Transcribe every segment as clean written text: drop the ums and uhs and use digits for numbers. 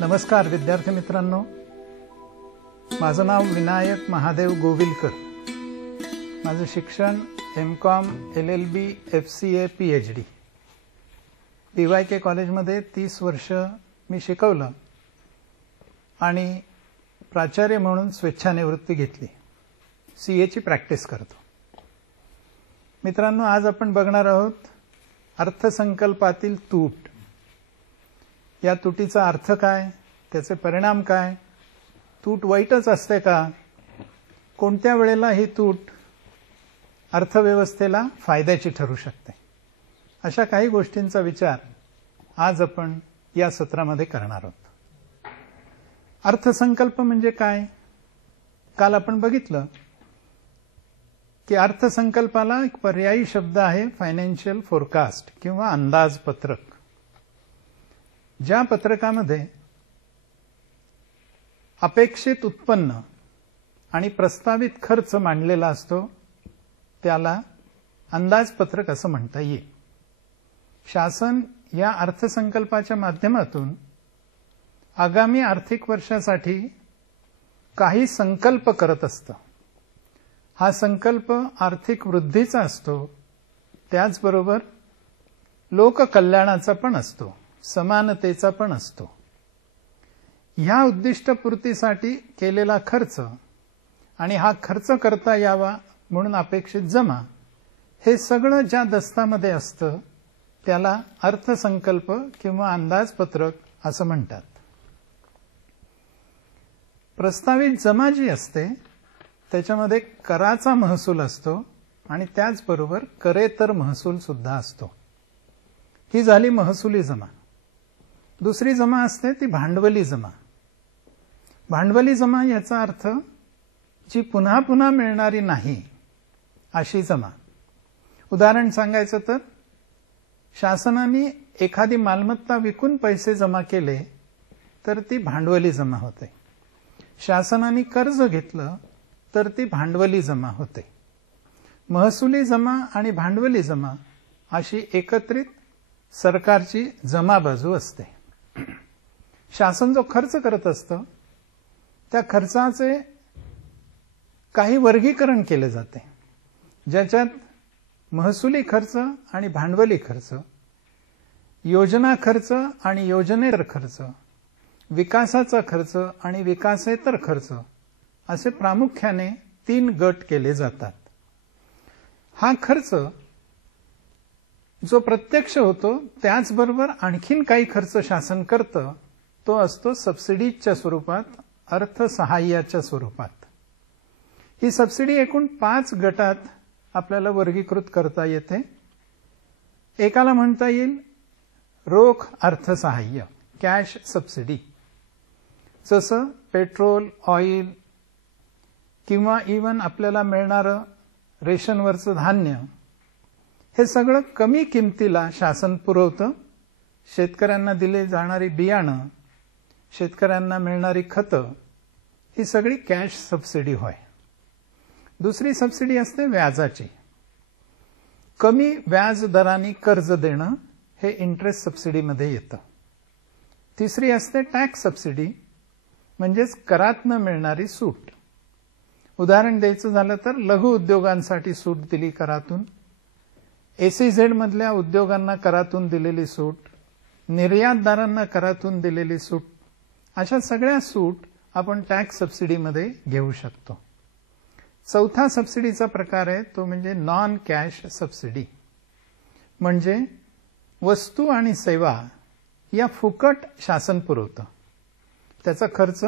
नमस्कार विद्यार्थी मित्रांनो, माझं नाव विनायक महादेव गोविलकर. माझं शिक्षण M.Com, LLB, FCA, PhD PYK कॉलेजमध्ये 30 वर्ष मी शिकवलं आणि प्राचार्य म्हणून स्वेच्छानिवृत्ती घेतली. CA ची प्रॅक्टिस करतो. मित्रांनो, आज आपण बघणार आहोत अर्थसंकल्पातील तूट. या तुटीचा अर्थ काय, त्याचे परिणाम काय, तूट वाईटच असते का, कोणत्या वेळेला ही तूट अर्थव्यवस्थेला फायद्याची ठरू शकते, अशा काही गोष्टींचा विचार आज आपण या सत्रामध्ये करणार आहोत. अर्थसंकल्प म्हणजे काय? काल आपण बघितलं की अर्थसंकल्पाला एक पर्यायी शब्द आहे फायनान्शियल फोरकास्ट किंवा अंदाजपत्रक. ज्या पत्रकामध्ये अपेक्षित उत्पन्न आणि प्रस्तावित खर्च मांडलेला असतो त्याला अंदाजपत्रक असं म्हणता येईल. शासन या अर्थसंकल्पाच्या माध्यमातून आगामी आर्थिक वर्षासाठी काही संकल्प करत असतं. हा संकल्प आर्थिक वृद्धीचा असतो, त्याचबरोबर लोककल्याणाचा पण असतो, समानतेचा पण असतो. ह्या उद्दिष्टपूर्तीसाठी केलेला खर्च आणि हा खर्च करता यावा म्हणून अपेक्षित जमा, हे सगळं ज्या दस्तामध्ये असतं त्याला अर्थसंकल्प किंवा अंदाजपत्रक असं म्हणतात. प्रस्तावित जमा जी असते त्याच्यामध्ये कराचा महसूल असतो आणि त्याचबरोबर करेतर महसूल सुद्धा असतो. ही झाली महसुली जमा. दुसरी जमा असते ती भांडवली जमा. भांडवली जमा याचा अर्थ जी पुन्हा पुन्हा मिळणारी नाही अशी जमा. उदाहरण सांगायचं तर शासनाने एखादी मालमत्ता विकून पैसे जमा केले तर ती भांडवली जमा होते. शासनाने कर्ज घेतलं तर ती भांडवली जमा होते. महसुली जमा आणि भांडवली जमा अशी एकत्रित सरकारची जमा बाजू असते. शासन जो खर्च करत असतं त्या खर्चाचे काही वर्गीकरण केले जाते, ज्याच्यात महसुली खर्च आणि भांडवली खर्च, योजना खर्च आणि योजनेतर खर्च, विकासाचा खर्च आणि विकासेतर खर्च असे प्रामुख्याने 3 गट केले जातात. हा खर्च जो प्रत्यक्ष होतो त्याचबरोबर आणखीन काही खर्च शासन करतं, तो असतो सबसिडीच्या स्वरूपात, अर्थसहाय्याच्या स्वरूपात. ही सबसिडी एकूण 5 गटात आपल्याला वर्गीकृत करता येते. एकाला म्हणता येईल रोख अर्थसहाय्य, कॅश सबसिडी. जसं पेट्रोल, ऑइल किंवा इव्हन आपल्याला मिळणारं रेशनवरचं धान्य, हे सगळं कमी किमतीला शासन पुरवतं. शेतकऱ्यांना दिले जाणारी बियाणं, शेतकऱ्यांना मिळणारी खतं, ही सगळी कॅश सबसिडी होय. दुसरी सबसिडी असते व्याजाची. कमी व्याज दराने कर्ज देणं हे इंटरेस्ट सबसिडीमध्ये येतं. तिसरी असते टॅक्स सबसिडी, म्हणजेच करातनं मिळणारी सूट. उदाहरण द्यायचं झालं तर लघु उद्योगांसाठी सूट दिली करातून, SEZ मधल्या उद्योगांना करातून दिलेली सूट, निर्यातदारांना करातून दिलेली सूट, अशा सगळ्या सूट आपण टॅक्स सबसिडीमध्ये घेऊ शकतो. चौथा सबसिडीचा प्रकार आहे तो म्हणजे नॉन कॅश सबसिडी. म्हणजे वस्तू आणि सेवा या फुकट शासन पुरवतं, त्याचा खर्च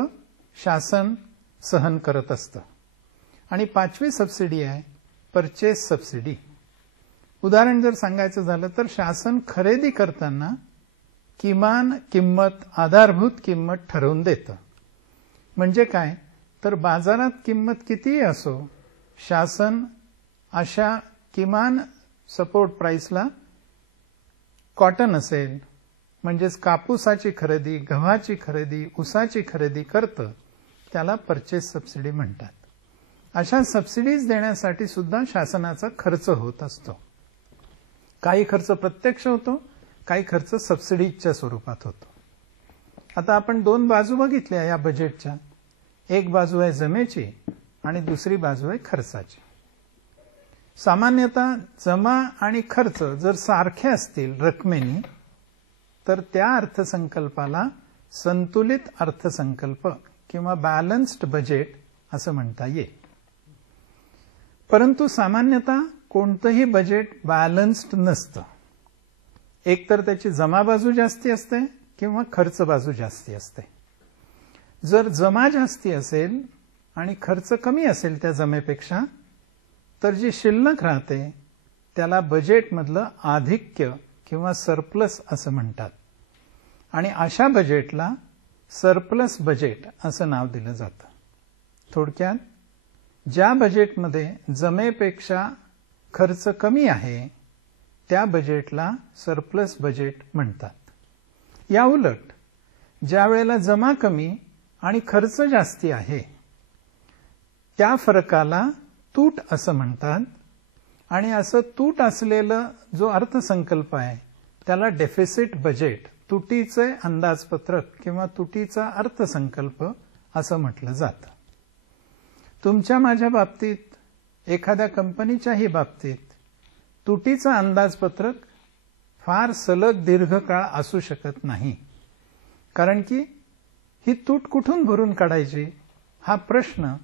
शासन सहन करत असतं. आणि 5वी सबसिडी आहे परचेस सबसिडी. उदाहरण जर सांगायचं झालं तर शासन खरेदी करताना किमान किंमत, आधारभूत किंमत ठरवून देतं. म्हणजे काय तर बाजारात किंमत कितीही असो, शासन अशा किमान सपोर्ट प्राइसला कॉटन असेल म्हणजेच कापूसाची खरेदी, गव्हाची खरेदी, ऊसाची खरेदी करतं, त्याला परचेस सबसिडी म्हणतात. अशा सबसिडीज देण्यासाठी सुद्धा शासनाचा खर्च होत असतो. काही खर्च प्रत्यक्ष होतो, काही खर्च सबसिडीच्या स्वरूपात होतो. आता आपण दोन बाजू बघितल्या या बजेटच्या. एक बाजू आहे जमेची आणि दुसरी बाजू आहे खर्चाची. सामान्यतः जमा आणि खर्च जर सारखे असतील रकमेनी तर त्या अर्थसंकल्पाला संतुलित अर्थसंकल्प किंवा बॅलन्स्ड बजेट असं म्हणता येईल. परंतु सामान्यतः कोणतंही बजेट बॅलन्स्ड नसतं. एकतर त्याची जमा बाजू जास्ती असते किंवा खर्च बाजू जास्ती असते. जर जमा जास्ती असेल आणि खर्च कमी असेल त्या जमेपेक्षा तर जी शिल्लक राहते त्याला बजेटमधलं आधिक्य किंवा सरप्लस असं म्हणतात आणि अशा बजेटला सरप्लस बजेट असं नाव दिलं जातं. थोडक्यात ज्या बजेटमध्ये जमेपेक्षा खर्च कमी आहे त्या बजेटला सरप्लस बजेट म्हणतात. या उलट ज्या वेळेला जमा कमी आणि खर्च जास्ती आहे त्या फरकाला तूट असं म्हणतात आणि असं तूट असलेलं जो अर्थसंकल्प आहे त्याला डेफिसिट बजेट, तुटीचे अंदाजपत्रक किंवा तुटीचा अर्थसंकल्प असं म्हटलं जातं. तुमच्या माझ्या बाबतीत, एखाद्या कंपनीच्याही बाबतीत तुटीचं अंदाजपत्रक फार सलग दीर्घकाळ असू शकत नाही. कारण की ही तूट कुठून भरून काढायची हा प्रश्न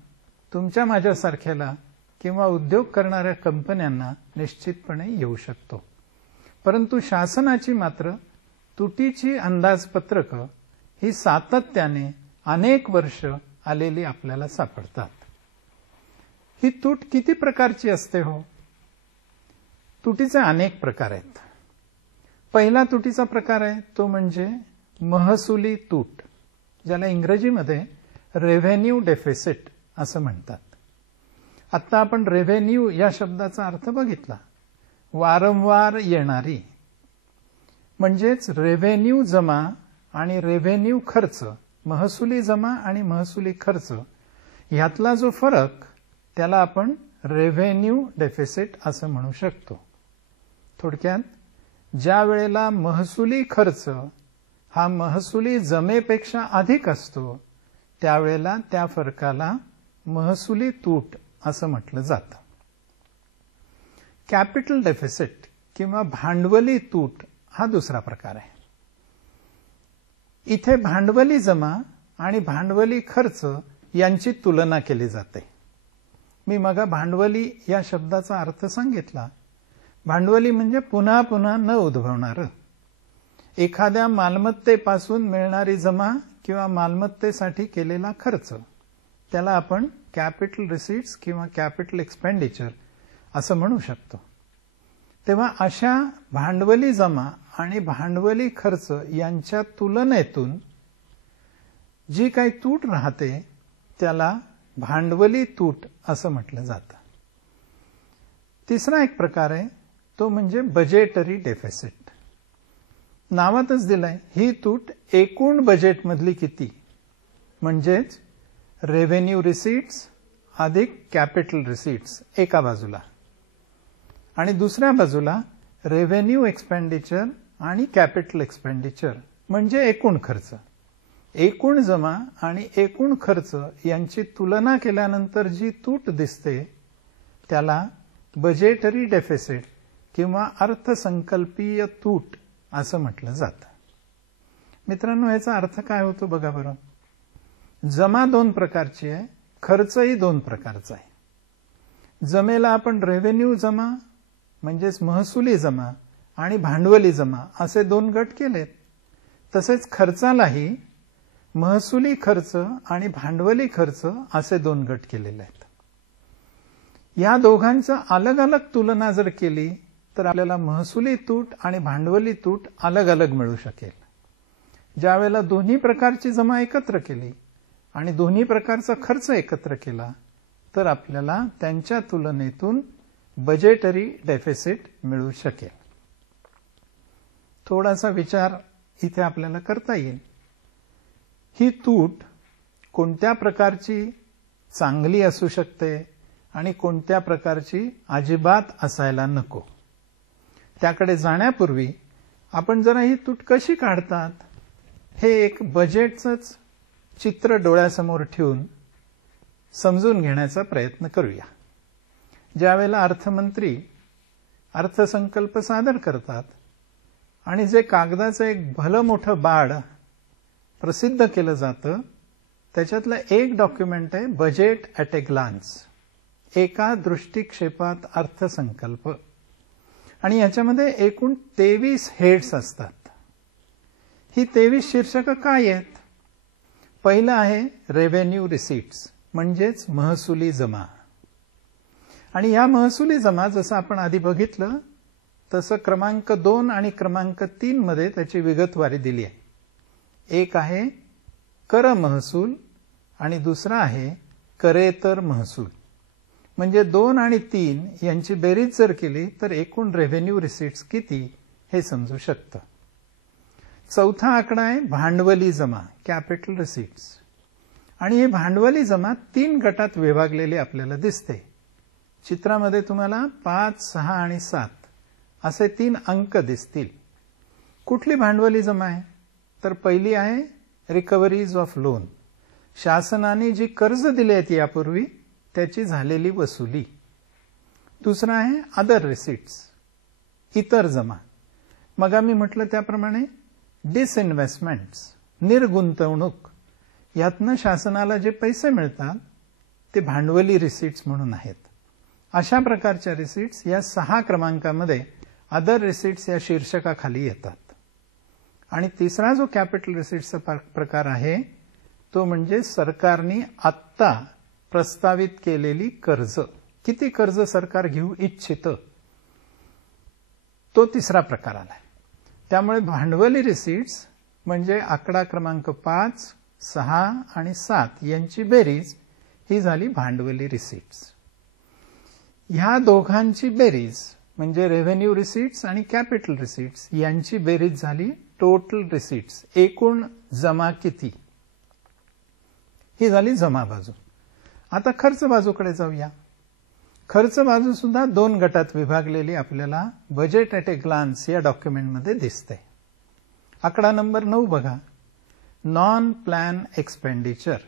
तुमच्या माझ्यासारख्याला किंवा उद्योग करणाऱ्या कंपन्यांना निश्चितपणे येऊ शकतो. परंतु शासनाची मात्र तुटीची अंदाजपत्रक ही सातत्याने अनेक वर्ष आलेली आपल्याला सापडतात. ही तूट किती प्रकारची असते हो? तुटीचे अनेक प्रकार आहेत. पहिला तुटीचा प्रकार आहे तो म्हणजे महसुली तूट, ज्याला इंग्रजीमध्ये रेव्हेन्यू डेफिसिट असं म्हणतात. आता आपण रेव्हेन्यू या शब्दाचा अर्थ बघितला, वारंवार येणारी, म्हणजेच रेव्हेन्यू जमा आणि रेव्हेन्यू खर्च, महसुली जमा आणि महसुली खर्च ह्यातला जो फरक त्याला आपण रेव्हेन्यू डेफिसिट असं म्हणू शकतो. थोडक्यात ज्या वेळेला महसुली खर्च हा महसुली जमेपेक्षा अधिक असतो त्यावेळेला त्या फरकाला महसुली तूट असं म्हटलं जातं. कॅपिटल डेफिसिट किंवा भांडवली तूट हा दुसरा प्रकार आहे. इथे भांडवली जमा आणि भांडवली खर्च यांची तुलना केली जाते. मी मग भांडवली या शब्दाचा अर्थ सांगितला. भांडवली म्हणजे पुन्हा पुन्हा न उद्भवणारं. एखाद्या मालमत्तेपासून मिळणारी जमा किंवा मालमत्तेसाठी केलेला खर्च त्याला आपण कॅपिटल रिसीट्स किंवा कॅपिटल एक्सपेंडिचर असं म्हणू शकतो. तेव्हा अशा भांडवली जमा आणि भांडवली खर्च यांच्या तुलनेतून जी काही तूट राहते त्याला भांडवली तूट असं म्हटलं जातं. तिसरा एक प्रकार आहे तो म्हणजे बजेटरी डेफिसिट. नावातच दिलंय, ही तूट एकूण बजेटमधली किती, म्हणजेच रेव्हेन्यू रिसीट्स अधिक कॅपिटल रिसीट्स एका बाजूला आणि दुसऱ्या बाजूला रेव्हेन्यू एक्सपेंडिचर आणि कॅपिटल एक्सपेंडिचर म्हणजे एकूण खर्च. एकूण जमा आणि एकूण खर्च यांची तुलना केल्यानंतर जी तूट दिसते त्याला बजेटरी डेफिसिट किंवा अर्थसंकल्पीय तूट असं म्हटलं जातं. मित्रांनो, याचा अर्थ काय होतो बघा बरं. जमा दोन प्रकारची आहे, खर्चही दोन प्रकारचा आहे. जमेला आपण रेव्हेन्यू जमा म्हणजेच महसुली जमा आणि भांडवली जमा असे दोन गट केलेत. तसेच खर्चालाही महसुली खर्च आणि भांडवली खर्च असे दोन गट केलेले आहेत. या दोघांचा अलग अलग तुलना जर केली तर आपल्याला महसुली तूट आणि भांडवली तूट अलग अलग मिळू शकेल. ज्यावेळेला दोन्ही प्रकारची जमा एकत्र केली आणि दोन्ही प्रकारचा खर्च एकत्र केला तर आपल्याला त्यांच्या तुलनेतून बजेटरी डेफिसिट मिळू शकेल. थोडासा विचार इथे आपल्याला करता येईल. ही तूट कोणत्या प्रकारची चांगली असू शकते आणि कोणत्या प्रकारची अजिबात असायला नको. त्याकडे जाण्यापूर्वी आपण जरा ही तूट कशी काढतात हे एक बजेटचंच चित्र डोळ्यासमोर ठेवून समजून घेण्याचा प्रयत्न करूया. ज्यावेळेला अर्थमंत्री अर्थसंकल्प सादर करतात आणि जे कागदाचं एक भलं मोठं बाड प्रसिद्ध केलं जातं, त्याच्यातलं एक डॉक्युमेंट आहे बजेट ॲट ए ग्लान्स, एका दृष्टिक्षेपात अर्थसंकल्प. आणि याच्यामध्ये एकूण 23 हेड्स असतात. ही 23 शीर्षकं काय आहेत? पहिलं आहे रेव्हेन्यू रिसीट्स, म्हणजेच महसुली जमा. आणि या महसुली जमा जसं आपण आधी बघितलं तसं क्रमांक 2 आणि क्रमांक 3 मध्ये त्याची विगतवारी दिली आहे. एक आहे कर महसूल आणि दुसरा आहे करेतर महसूल. म्हणजे 2 आणि 3 यांची बेरीज जर केली तर एकूण रेव्हेन्यू रिसीट्स किती हे समजू शकतं. चौथा आकडा आहे भांडवली जमा, कॅपिटल रिसीट्स. आणि हे भांडवली जमा 3 गटात विभागलेली आपल्याला दिसते. चित्रामध्ये तुम्हाला 5, 6 आणि 7 असे 3 अंक दिसतील. कुठली भांडवली जमा आहे? तर पहिली आहे रिकव्हरीज ऑफ लोन, शासनाने जी कर्ज दिली आहेत यापूर्वी त्याची झालेली वसुली. दुसरा आहे अदर रिसीट्स, इतर जमा. मग आम्ही म्हटलं त्याप्रमाणे डिसइन्व्हेस्टमेंट्स, निर्गुंतवणूक. यातनं शासनाला जे पैसे मिळतात ते भांडवली रिसीट्स म्हणून आहेत. अशा प्रकारच्या रिसीट्स या 6 क्रमांकामध्ये अदर रिसीट्स या शीर्षकाखाली येतात. आणि तिसरा जो कॅपिटल रिसीट्सचा प्रकार आहे तो म्हणजे सरकारने आत्ता प्रस्तावित केलेली कर्ज. किती कर्ज सरकार घेऊ इच्छितं तो तिसरा प्रकार आलाय. त्यामुळे भांडवली रिसीट्स म्हणजे आकडा क्रमांक 5, 6 आणि 7 यांची बेरीज ही झाली भांडवली रिसीट्स. ह्या दोघांची बेरीज म्हणजे रेव्हेन्यू रिसीट्स आणि कॅपिटल रिसीट्स यांची बेरीज झाली टोटल रिसीट्स, एकूण जमा किती, ही झाली जमा बाजू. आता खर्च बाजूकडे जाऊया. खर्च बाजू सुद्धा 2 गटात विभागलेली आपल्याला बजेट ॲट ए ग्लान्स या डॉक्युमेंटमध्ये दिसते. आकडा नंबर 9 बघा, नॉन प्लॅन एक्सपेंडिचर,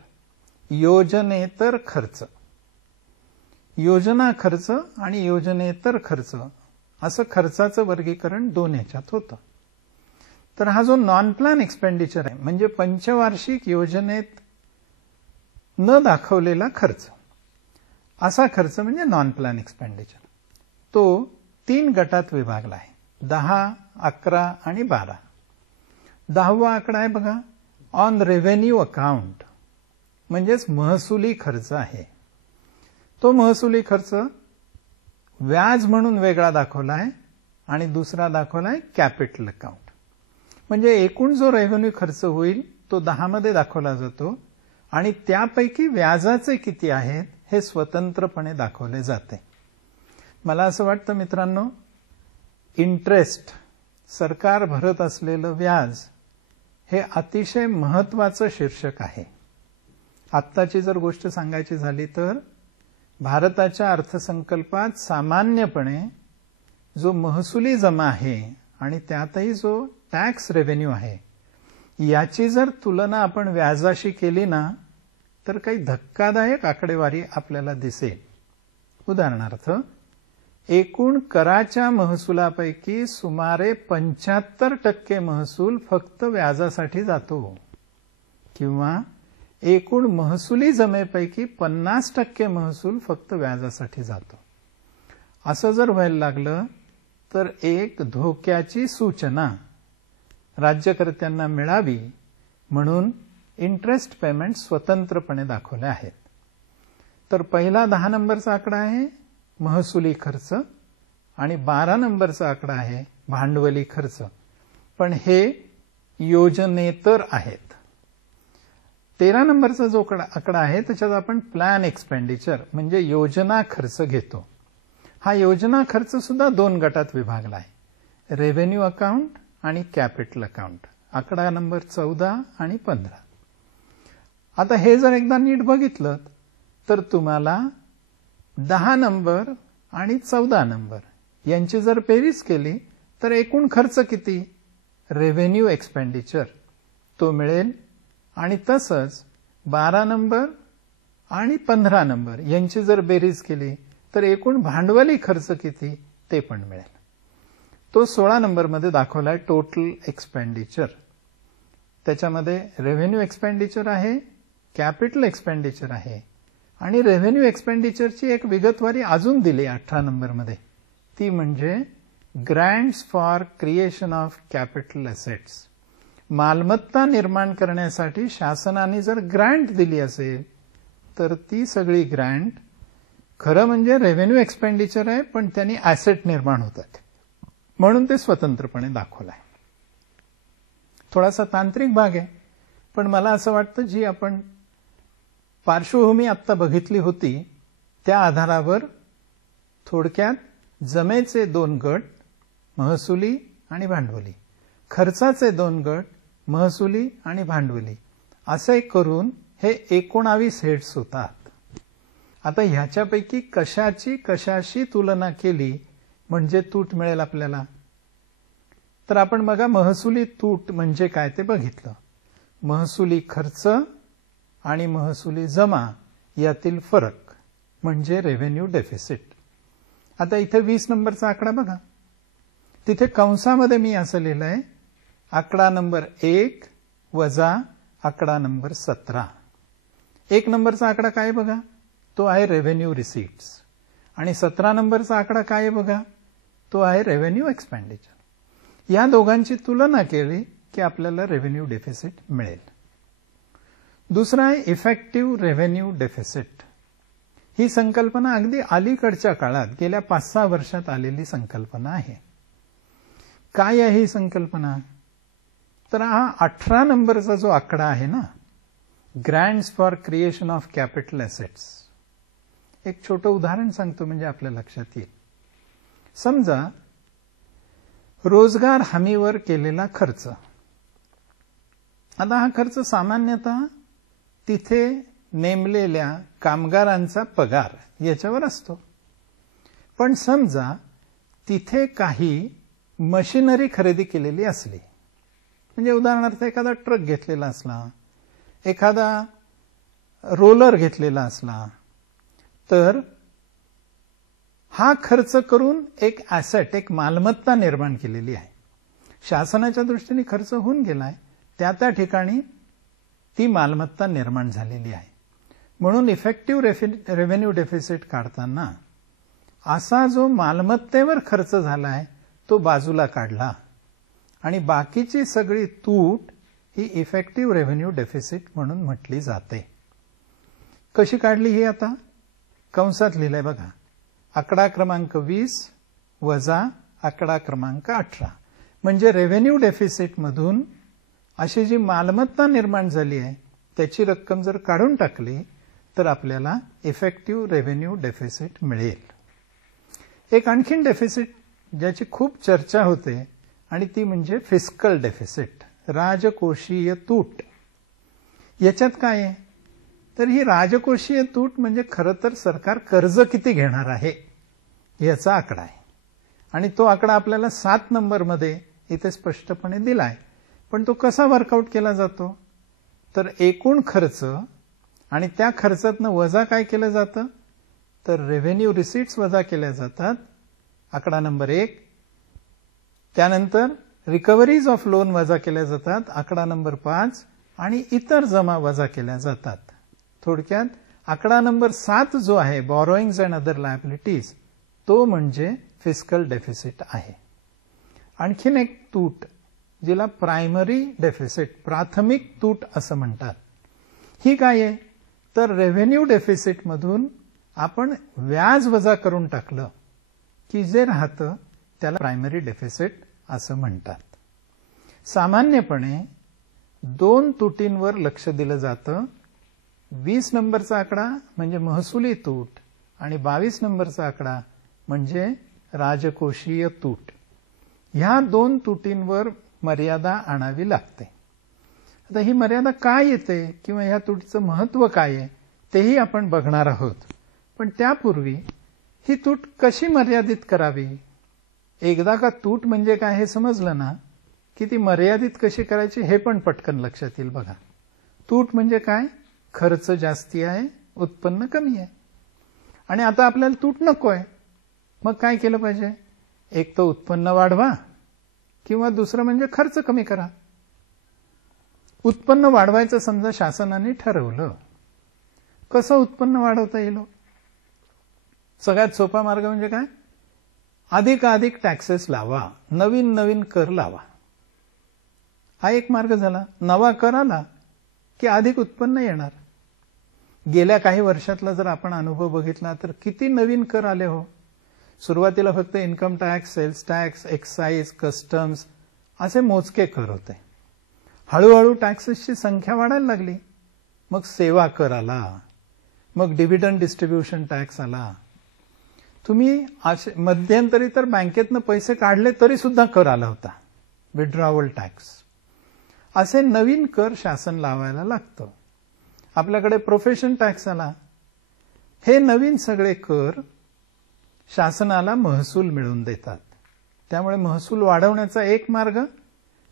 योजनेतर खर्च. योजना खर्च आणि योजनेतर खर्च असं खर्चाचं वर्गीकरण 2 याच्यात होतं. तर हा जो नॉन प्लॅन एक्सपेंडिचर आहे म्हणजे पंचवार्षिक योजनेत न दाखवलेला खर्च, असा खर्च म्हणजे नॉन प्लॅन एक्सपेंडिचर. तो 3 गटात विभागला आहे, 10, 11 आणि 12. 10वा आकडा आहे बघा, ऑन रेव्हेन्यू अकाउंट, म्हणजेच महसुली खर्च आहे. तो महसुली खर्च व्याज म्हणून वेगळा दाखवला आहे आणि दुसरा दाखवला आहे कॅपिटल अकाउंट. म्हणजे एकूण जो रेव्हेन्यू खर्च होईल तो 10 मध्ये दाखवला जातो आणि त्यापैकी व्याजाचे किती आहेत हे स्वतंत्रपणे दाखवले जाते. मला असं वाटतं मित्रांनो, इंटरेस्ट, सरकार भरत असलेलं व्याज हे अतिशय महत्वाचं शीर्षक आहे. आत्ताची जर गोष्ट सांगायची झाली तर भारताच्या अर्थसंकल्पात सामान्यपणे जो महसुली जमा आहे आणि त्यातही जो टॅक्स रेव्हेन्यू आहे याची जर तुलना आपण व्याजाशी केली ना तर काही धक्कादायक आकडेवारी आपल्याला दिसेल. उदाहरणार्थ, एकूण कराच्या महसुलापैकी सुमारे 75% महसूल फक्त व्याजासाठी जातो किंवा एकूण महसुली जमेपैकी 50% महसूल फक्त व्याजासाठी जातो. असं जर व्हायला लागलं तर एक धोक्याची सूचना राज्यकर्त्यांना मिळावी म्हणून इंटरेस्ट पेमेंट स्वतंत्रपणे दाखवले आहेत. तर पहिला 10 नंबरचा आकडा आहे महसुली खर्च आणि 12 नंबरचा आकडा आहे भांडवली खर्च. पण हे योजनेतर आहेत. 13 नंबरचा जो आकडा आहे त्याच्यात आपण प्लॅन एक्सपेंडिचर म्हणजे योजना खर्च घेतो. हा योजना खर्च सुद्धा 2 गटात विभागला आहे, रेव्हेन्यू अकाउंट आणि कॅपिटल अकाउंट. आकडा नंबर 14 आणि 15. आता हे जर एकदा नीट बघितलं तर तुम्हाला 10 नंबर आणि 14 नंबर यांची जर बेरीज केली तर एकूण खर्च किती, रेव्हेन्यू एक्सपेंडिचर तो मिळेल आणि तसंच 12 नंबर आणि 15 नंबर यांची जर बेरीज केली तर एकूण भांडवली खर्च किती ते पण मिळेल. तो 16 नंबरमध्ये दाखवलाय टोटल एक्सपेंडिचर. त्याच्यामध्ये रेव्हेन्यू एक्सपेंडिचर आहे, कॅपिटल एक्सपेंडिचर आहे आणि रेव्हेन्यू एक्सपेंडिचरची एक विगतवारी अजून दिली 18 नंबरमध्ये. ती म्हणजे grants for creation of capital assets. मालमत्ता निर्माण करण्यासाठी शासनाने जर ग्रँट दिली असेल तर ती सगळी ग्रँट खरं म्हणजे रेव्हेन्यू एक्सपेंडिचर आहे, पण त्यांनी ऍसेट निर्माण होतात म्हणून ते स्वतंत्रपणे दाखवलं आहे. थोडासा तांत्रिक भाग आहे, पण मला असं वाटतं जी आपण पार्श्वभूमी आत्ता बघितली होती त्या आधारावर थोडक्यात जमेचे 2 गट, महसुली आणि भांडवली, खर्चाचे 2 गट, महसुली आणि भांडवली, असे करून हे 19 हेड्स होतात. आता ह्याच्यापैकी कशाची कशाशी तुलना केली म्हणजे तूट मिळेल आपल्याला, तर आपण बघा महसुली तूट म्हणजे काय ते बघितलं. महसुली खर्च आणि महसुली जमा यातील फरक म्हणजे रेव्हेन्यू डेफिसिट. आता इथे 20 नंबरचा आकडा बघा, तिथे कंसामध्ये मी असं लिहिलंय आकडा नंबर 1 वजा आकडा नंबर 17. 1 नंबरचा आकडा काय बघा, तो आहे रेव्हेन्यू रिसीट्स आणि 17 नंबरचा आकडा काय आहे बघा, तो आहे रेव्हेन्यू एक्सपेंडिचर. या दोघांची तुलना केली की आपल्याला रेव्हेन्यू डेफिसिट मिळेल. दुसरा आहे इफेक्टिव्ह रेव्हेन्यू डेफिसिट. ही संकल्पना अगदी अलीकडच्या काळात गेल्या 5-6 वर्षात आलेली संकल्पना आहे. काय आहे ही संकल्पना, तर हा 18 नंबरचा जो आकडा आहे ना, grants for creation of capital assets, एक छोटं उदाहरण सांगतो म्हणजे आपल्या लक्षात येईल. समजा रोजगार हमीवर केलेला खर्च. आता हा खर्च सामान्यतः तिथे नेमलेल्या कामगारांचा पगार याच्यावर असतो. पण समजा तिथे काही मशिनरी खरेदी केलेली असली, म्हणजे उदाहरणार्थ एखादा ट्रक घेतलेला असला, एखादा रोलर घेतलेला असला, तर हा खर्च करून एक ऍसेट, एक मालमत्ता निर्माण केलेली आहे. शासनाच्या दृष्टीने खर्च होऊन गेलाय, त्या ठिकाणी ती मालमत्ता निर्माण झालेली आहे. म्हणून इफेक्टिव्ह रेव्हेन्यू डेफिसिट काढताना असा जो मालमत्तेवर खर्च झालाय तो बाजूला काढला आणि बाकीची सगळी तूट ही इफेक्टिव्ह रेव्हेन्यू डेफिसिट म्हणून म्हटली जाते. कशी काढली ही आता कंसात लिहिलंय बघा, आकडा क्रमांक 20 वजा आकडा क्रमांक 18. म्हणजे रेव्हेन्यू डेफिसिट मधून अशी जी मालमत्ता निर्माण झाली आहे त्याची रक्कम जर काढून टाकली तर आपल्याला इफेक्टिव्ह रेव्हेन्यू डेफिसिट मिळेल. एक आणखीन डेफिसिट ज्याची खूप चर्चा होते आणि ती म्हणजे फिस्कल डेफिसिट, राजकोषीय तूट. याच्यात काय आहे, तर ही राजकोषीय तूट म्हणजे खरं तर सरकार कर्ज किती घेणार आहे याचा आकडा आहे आणि तो आकडा आपल्याला 7 नंबरमध्ये इथे स्पष्टपणे दिलाय. पण तो कसा वर्कआउट केला जातो, तर एकूण खर्च आणि त्या खर्चातनं वजा काय केलं जातं, तर रेव्हेन्यू रिसीट्स वजा केल्या जातात, आकडा नंबर 1. त्यानंतर रिकव्हरीज ऑफ लोन वजा केल्या जातात, आकडा नंबर 5. आणि इतर जमा वजा केल्या जातात. थोडक्यात आकडा नंबर 7 जो आहे, बॉरोइंग्स अँड अदर लायबिलिटीज, तो म्हणजे फिस्कल डेफिसिट आहे. आणखीन एक तूट जिला प्रायमरी डेफिसिट, प्राथमिक तूट असं म्हणतात. ही काय आहे, तर रेव्हेन्यू डेफिसिट मधून आपण व्याज वजा करून टाकलं की जे राहतं त्याला प्रायमरी डेफिसिट असं म्हणतात. सामान्यपणे 2 तुटींवर लक्ष दिलं जातं. 20 नंबरचा आकडा म्हणजे महसुली तूट आणि 22 नंबरचा आकडा म्हणजे राजकोषीय तूट. ह्या 2 तुटींवर मर्यादा आणावी लागते. आता ही मर्यादा काय येते किंवा ह्या तुटीचं महत्व काय आहे तेही आपण बघणार आहोत. पण त्यापूर्वी ही तूट कशी मर्यादित करावी, एकदा का तूट म्हणजे काय हे समजलं ना की ती मर्यादित कशी करायची हे पण पटकन लक्षात येईल बघा. तूट म्हणजे काय? खर्च जास्ती आहे, उत्पन्न कमी आहे. आणि आता आपल्याला तूट नकोय, मग काय केलं पाहिजे? एक तर उत्पन्न वाढवा किंवा दुसरं म्हणजे खर्च कमी करा. उत्पन्न वाढवायचं समजा शासनाने ठरवलं, कसं उत्पन्न वाढवता येईल? सगळ्यात सोपा मार्ग म्हणजे काय? अधिकाधिक टॅक्सेस लावा, नवीन नवीन कर लावा. हा एक मार्ग झाला. नवा कर आला की अधिक उत्पन्न येणार. गेल्या काही वर्षातला जर आपण अनुभव बघितला तर किती नवीन कर आले हो. सुरुवातीला फक्त income tax, sales tax, excise, customs असे मोजके कर होते. हळूहळू टॅक्सेसची संख्या वाढायला लागली. मग सेवा कर आला, मग डिव्हिडंड डिस्ट्रीब्युशन टॅक्स आला. तुम्ही मध्यंतरी तर बँकेतनं पैसे काढले तरी सुद्धा कर आला होता, विड्रॉवल टॅक्स. असे नवीन कर शासन लावायला लागतं. आपल्याकडे प्रोफेशन टॅक्स आला. हे नवीन सगळे कर शासनाला महसूल मिळवून देतात. त्यामुळे महसूल वाढवण्याचा एक मार्ग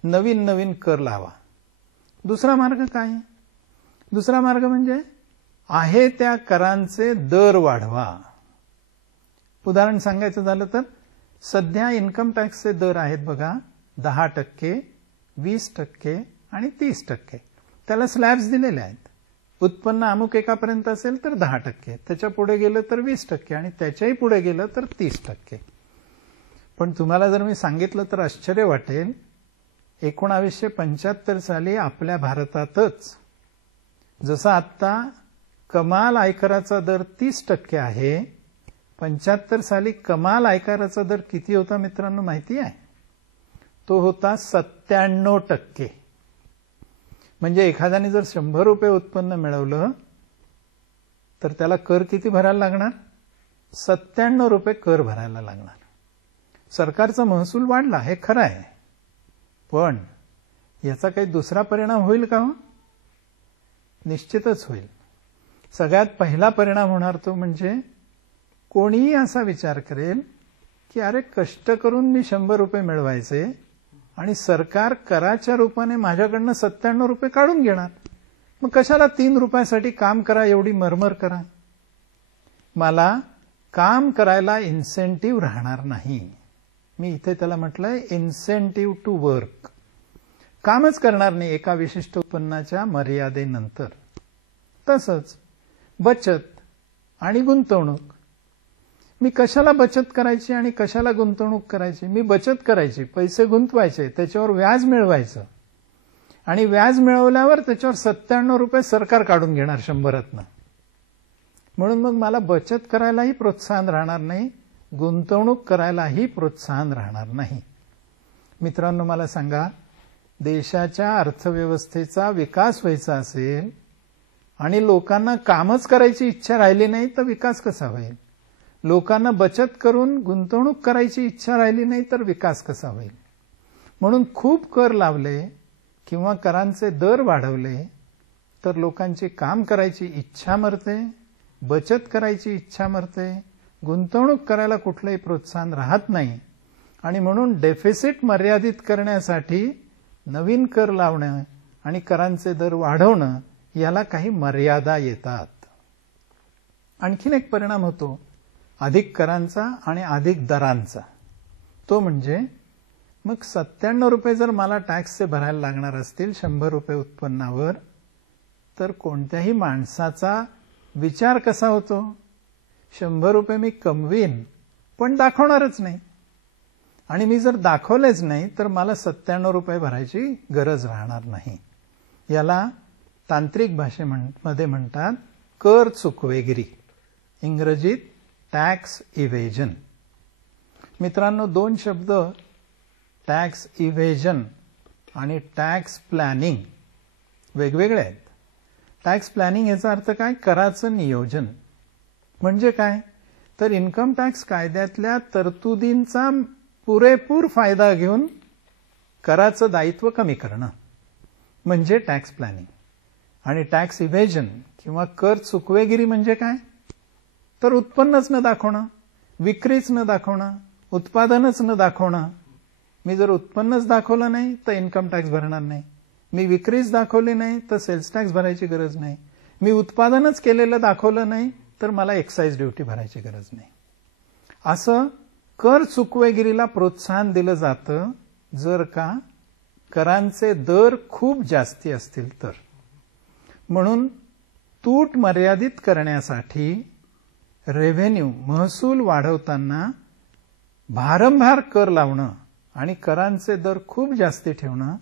नवीन नवीन कर लावा. दुसरा मार्ग काय? दुसरा मार्ग म्हणजे आहे त्या करांचे दर वाढवा. उदाहरण सांगायचं झालं तर सध्या इन्कम टॅक्सचे दर आहेत बघा 10%, 20% आणि 30%. त्याला स्लॅब्स दिलेले आहेत. उत्पन्न अमुक एकापर्यंत असेल तर 10%, त्याच्या पुढे गेलं तर 20% आणि त्याच्याही पुढे गेलं तर 30%. पण तुम्हाला जर मी सांगितलं तर आश्चर्य वाटेल, 1975 साली आपल्या भारतातच जसं आत्ता कमाल आयकराचा दर 30% आहे, 75 साली कमाल आयकराचा दर किती होता मित्रांनो माहिती आहे? तो होता 97%. म्हणजे एखाद्याने जर 100 रुपये उत्पन्न मिळवलं तर त्याला कर किती भरायला लागणार? 97 रुपये कर भरायला लागणार. सरकारचा महसूल वाढला हे खरं आहे, पण याचा काही दुसरा परिणाम होईल का हो? निश्चितच होईल. सगळ्यात पहिला परिणाम होणार तो म्हणजे कोणीही असा विचार करेल की अरे कष्ट करून मी 100 रुपये मिळवायचे आणि सरकार कराच्या रूपाने माझ्याकडनं 97 रुपये काढून घेणार. मग कशाला 3 रुपयासाठी काम करा, एवढी मरमर करा. मला काम करायला इन्सेंटिव्ह राहणार नाही. मी इथे त्याला म्हटलंय इन्सेंटिव्ह टू वर्क. कामच करणार नाही एका विशिष्ट उत्पन्नाच्या मर्यादेनंतर. तसंच बचत आणि गुंतवणूक. मी कशाला बचत करायची आणि कशाला गुंतवणूक करायची? मी बचत करायची, पैसे गुंतवायचे, त्याच्यावर व्याज मिळवायचं आणि व्याज मिळवल्यावर त्याच्यावर 97 रुपये सरकार काढून घेणार 100तनं. म्हणून मग मला बचत करायलाही प्रोत्साहन राहणार नाही, गुंतवणूक करायलाही प्रोत्साहन राहणार नाही. मित्रांनो मला सांगा, देशाच्या अर्थव्यवस्थेचा विकास व्हायचा असेल आणि लोकांना कामच करायची इच्छा राहिली नाही तर विकास कसा होईल? लोकांना बचत करून गुंतवणूक करायची इच्छा राहिली नाही तर विकास कसा होईल? म्हणून खूप कर लावले किंवा करांचे दर वाढवले तर लोकांची काम करायची इच्छा मरते, बचत करायची इच्छा मरते, गुंतवणूक करायला कुठलंही प्रोत्साहन राहत नाही. आणि म्हणून डेफिसिट मर्यादित करण्यासाठी नवीन कर लावणं आणि करांचे दर वाढवणं याला काही मर्यादा येतात. आणखीन एक परिणाम होतो अधिक करांचा आणि अधिक दरांचा. तो म्हणजे मग 97 रुपये जर मला टॅक्सचे भरायला लागणार असतील 100 रुपये उत्पन्नावर, तर कोणत्याही माणसाचा विचार कसा होतो? 100 रुपये मी कमवीन पण दाखवणारच नाही. आणि मी जर दाखवलेच नाही तर मला 97 रुपये भरायची गरज राहणार नाही. याला तांत्रिक भाषेमध्ये म्हणतात कर चुकवेगिरी, इंग्रजीत टॅक्स इव्हेजन. मित्रांनो 2 शब्द टॅक्स इव्हेजन आणि टॅक्स प्लॅनिंग वेगवेगळे आहेत. टॅक्स प्लॅनिंग याचा अर्थ काय? कराचं नियोजन. म्हणजे काय? तर इन्कम टॅक्स कायद्यातल्या तरतुदींचा पुरेपूर फायदा घेऊन कराचं दायित्व कमी करणं म्हणजे टॅक्स प्लॅनिंग. आणि टॅक्स इव्हेजन किंवा कर चुकवेगिरी म्हणजे काय? तर उत्पन्नच न दाखवणं, विक्रीच न दाखवणं, उत्पादनच न दाखवणं, मी जर उत्पन्नच दाखवलं नाही तर इन्कम टॅक्स भरणार नाही. मी विक्रीच दाखवली नाही तर सेल्स टॅक्स भरायची गरज नाही. मी उत्पादनच केलेलं दाखवलं नाही तर मला एक्साईज ड्युटी भरायची गरज नाही. असं कर चुकवेगिरीला प्रोत्साहन दिलं जातं जर का करांचे दर खूप जास्ती असतील तर. म्हणून तूट मर्यादित करण्यासाठी रेव्हेन्यू महसूल वाढवताना भारंभार कर लावणं आणि करांचे दर खूप जास्ती ठेवणं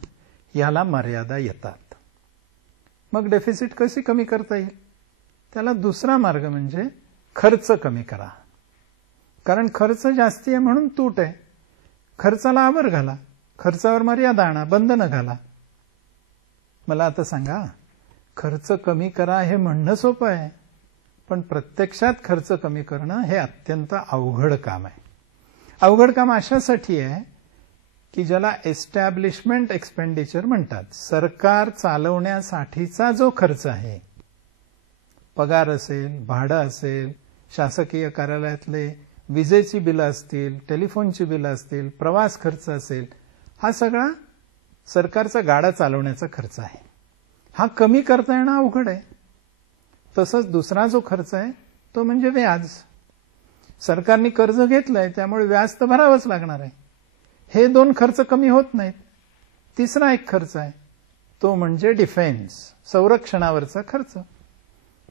याला मर्यादा येतात. मग डेफिसिट कशी कमी करता येईल? त्याला दुसरा मार्ग म्हणजे खर्च कमी करा. कारण खर्च जास्ती आहे म्हणून तूट आहे. खर्चाला आवर घाला, खर्चावर मर्यादा आणा, बंधनं घाला. मला आता सांगा, खर्च कमी करा हे म्हणणं सोपं आहे, पण प्रत्यक्षात खर्च कमी करणं हे अत्यंत अवघड काम आहे. अवघड काम अशासाठी आहे की ज्याला एस्टॅब्लिशमेंट एक्सपेंडिचर म्हणतात. सरकार चालवण्यासाठीचा जो खर्च आहे, पगार असेल, भाडं असेल, शासकीय कार्यालयातले विजेची बिलं असतील, टेलिफोनची बिलं असतील, प्रवास खर्च असेल, हा सगळा सरकारचा गाडा चालवण्याचा खर्च आहे. हा कमी करता येणं अवघड आहे. तसंच दुसरा जो खर्च आहे तो म्हणजे व्याज. सरकारने कर्ज घेतलंय त्यामुळे व्याज तर भरावंच लागणार आहे. हे दोन खर्च कमी होत नाहीत. तिसरा एक खर्च आहे तो म्हणजे डिफेन्स, संरक्षणावरचा खर्च.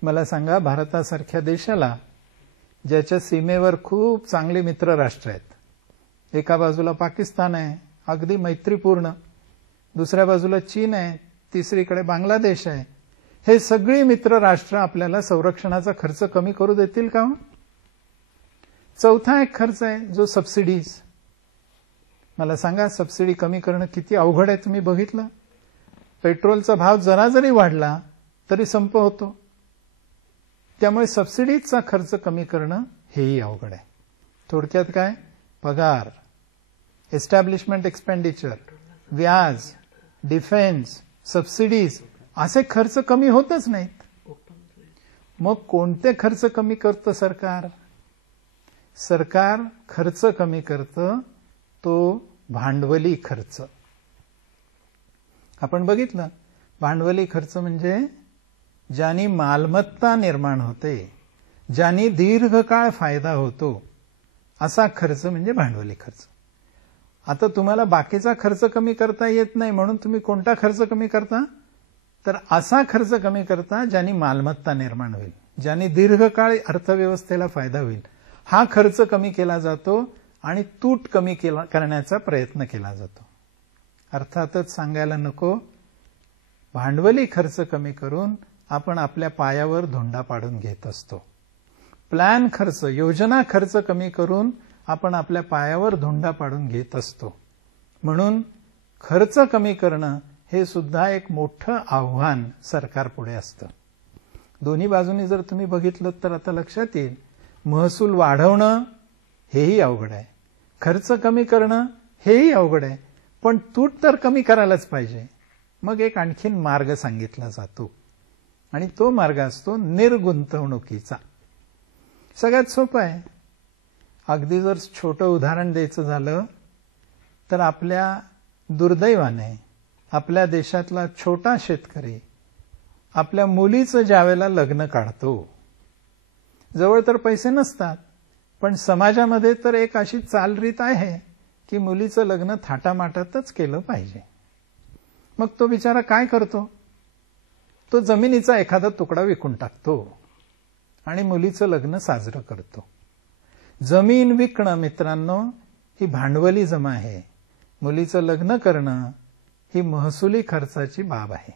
मला सांगा, भारतासारख्या देशाला ज्याच्या सीमेवर खूप चांगले मित्र राष्ट्र आहेत, एका बाजूला पाकिस्तान आहे अगदी मैत्रीपूर्ण, दुसऱ्या बाजूला चीन आहे, तिसरीकडे बांगलादेश आहे, हे सगळी मित्र राष्ट्र आपल्याला संरक्षणाचा खर्च कमी करू देतील का? चौथा एक खर्च आहे जो सबसिडीज. मला सांगा, सबसिडी कमी करणं किती अवघड आहे तुम्ही बघितलं? पेट्रोलचा भाव जरा जरी वाढला तरी संप होतो. त्यामुळे सबसिडीचा खर्च कमी करणं हेही अवघड आहे. थोडक्यात काय? पगार, एस्टॅब्लिशमेंट एक्सपेंडिचर, व्याज, डिफेन्स, सबसिडीज असे खर्च कमी होतच नाहीत. मग कोणते खर्च कमी करतं सरकार? सरकार खर्च कमी करतं तो भांडवली खर्च. आपण बघितलं, भांडवली खर्च म्हणजे ज्यानी मालमत्ता निर्माण होते, ज्यानी दीर्घकाळ फायदा होतो, असा खर्च म्हणजे भांडवली खर्च. आता तुम्हाला बाकीचा खर्च कमी करता येत नाही म्हणून तुम्ही कोणता खर्च कमी करता? तर असा खर्च कमी करता ज्यानी मालमत्ता निर्माण होईल, ज्यानी दीर्घकाळ अर्थव्यवस्थेला फायदा होईल. हा खर्च कमी केला जातो आणि तूट कमी करण्याचा प्रयत्न केला जातो. अर्थातच सांगायला नको, भांडवली खर्च कमी करून आपण आपल्या पायावर धोंडा पाडून घेत असतो. प्लॅन खर्च, योजना खर्च कमी करून आपण आपल्या पायावर धोंडा पाडून घेत असतो. म्हणून खर्च कमी करणं हे सुद्धा एक मोठं आव्हान सरकारपुढे असतं. दोन्ही बाजूनी जर तुम्ही बघितलं तर आता लक्षात येईल, महसूल वाढवणं हेही अवघड आहे, खर्च कमी करणं हेही अवघड आहे, पण तूट तर कमी करायलाच पाहिजे. मग एक आणखीन मार्ग सांगितला जातो आणि तो मार्ग असतो निर्गुंतवणुकीचा. सगळ्यात सोपं आहे. अगदी जर छोटं उदाहरण द्यायचं झालं तर आपल्या दुर्दैवाने आपल्या देशातला छोटा शेतकरी आपल्या मुलीचं ज्यावेळेला लग्न काढतो, जवळ तर पैसे नसतात, पण समाजामध्ये तर एक अशी चालरीत आहे की मुलीचं लग्न थाटामाटातच केलं पाहिजे. मग तो बिचारा काय करतो? तो जमिनीचा एखादा तुकडा विकून टाकतो आणि मुलीचं लग्न साजरं करतो. जमीन विकणं मित्रांनो ही भांडवली जमा आहे. मुलीचं लग्न करणं ही महसुली खर्चाची बाब आहे.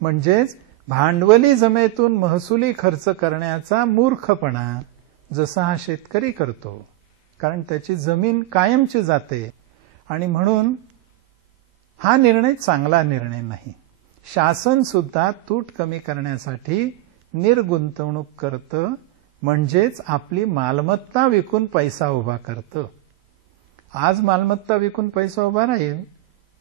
म्हणजेच भांडवली जमेतून महसुली खर्च करण्याचा मूर्खपणा जसा हा शेतकरी करतो, कारण त्याची जमीन कायमची जाते आणि म्हणून हा निर्णय चांगला निर्णय नाही. शासन सुद्धा तूट कमी करण्यासाठी निर्गुंतवणूक करतं, म्हणजेच आपली मालमत्ता विकून पैसा उभा करतं. आज मालमत्ता विकून पैसा उभा राहील,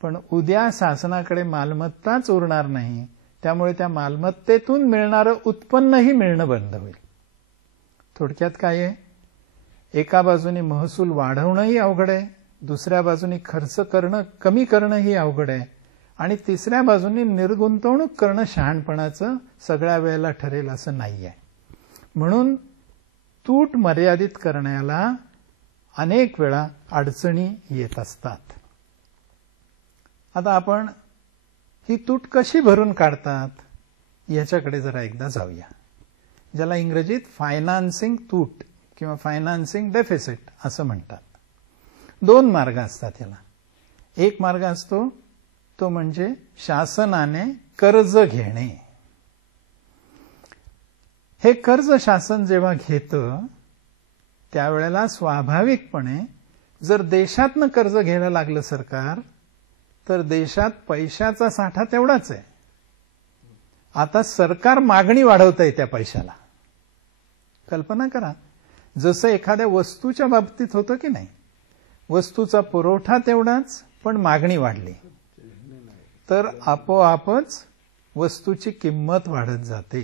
पण उद्या शासनाकडे मालमत्ताच उरणार नाही. त्यामुळे त्या मालमत्तेतून मिळणारं उत्पन्नही मिळणं बंद होईल. थोडक्यात काय आहे? एका बाजूने महसूल वाढवणंही अवघड आहे, दुसऱ्या बाजूनी खर्च करणं कमी करणं ही अवघड आहे आणि तिसऱ्या बाजूनी निर्गुंतवणूक करणं शहाणपणाचं सगळ्या वेळेला ठरेल असं नाही आहे. म्हणून तूट मर्यादित करण्याला अनेक वेळा अडचणी येत असतात. आता आपण ही तूट कशी भरून काढतात याच्याकडे जरा एकदा जाऊया, ज्याला इंग्रजीत फायनान्सिंग तूट किंवा फायनान्सिंग डेफिसिट असं म्हणतात. दोन मार्ग असतात याला. एक मार्ग असतो तो म्हणजे शासनाने कर्ज घेणे. हे कर्ज शासन जेव्हा घेतं त्यावेळेला स्वाभाविकपणे जर देशातनं कर्ज घ्यायला लागलं सरकार तर देशात पैशाचा साठा तेवढाच आहे. आता सरकार मागणी वाढवतंय त्या पैशाला. कल्पना करा, जसं एखाद्या वस्तूच्या बाबतीत होतं की नाही, वस्तूचा पुरवठा तेवढाच पण मागणी वाढली तर आपोआपच वस्तूची किंमत वाढत जाते.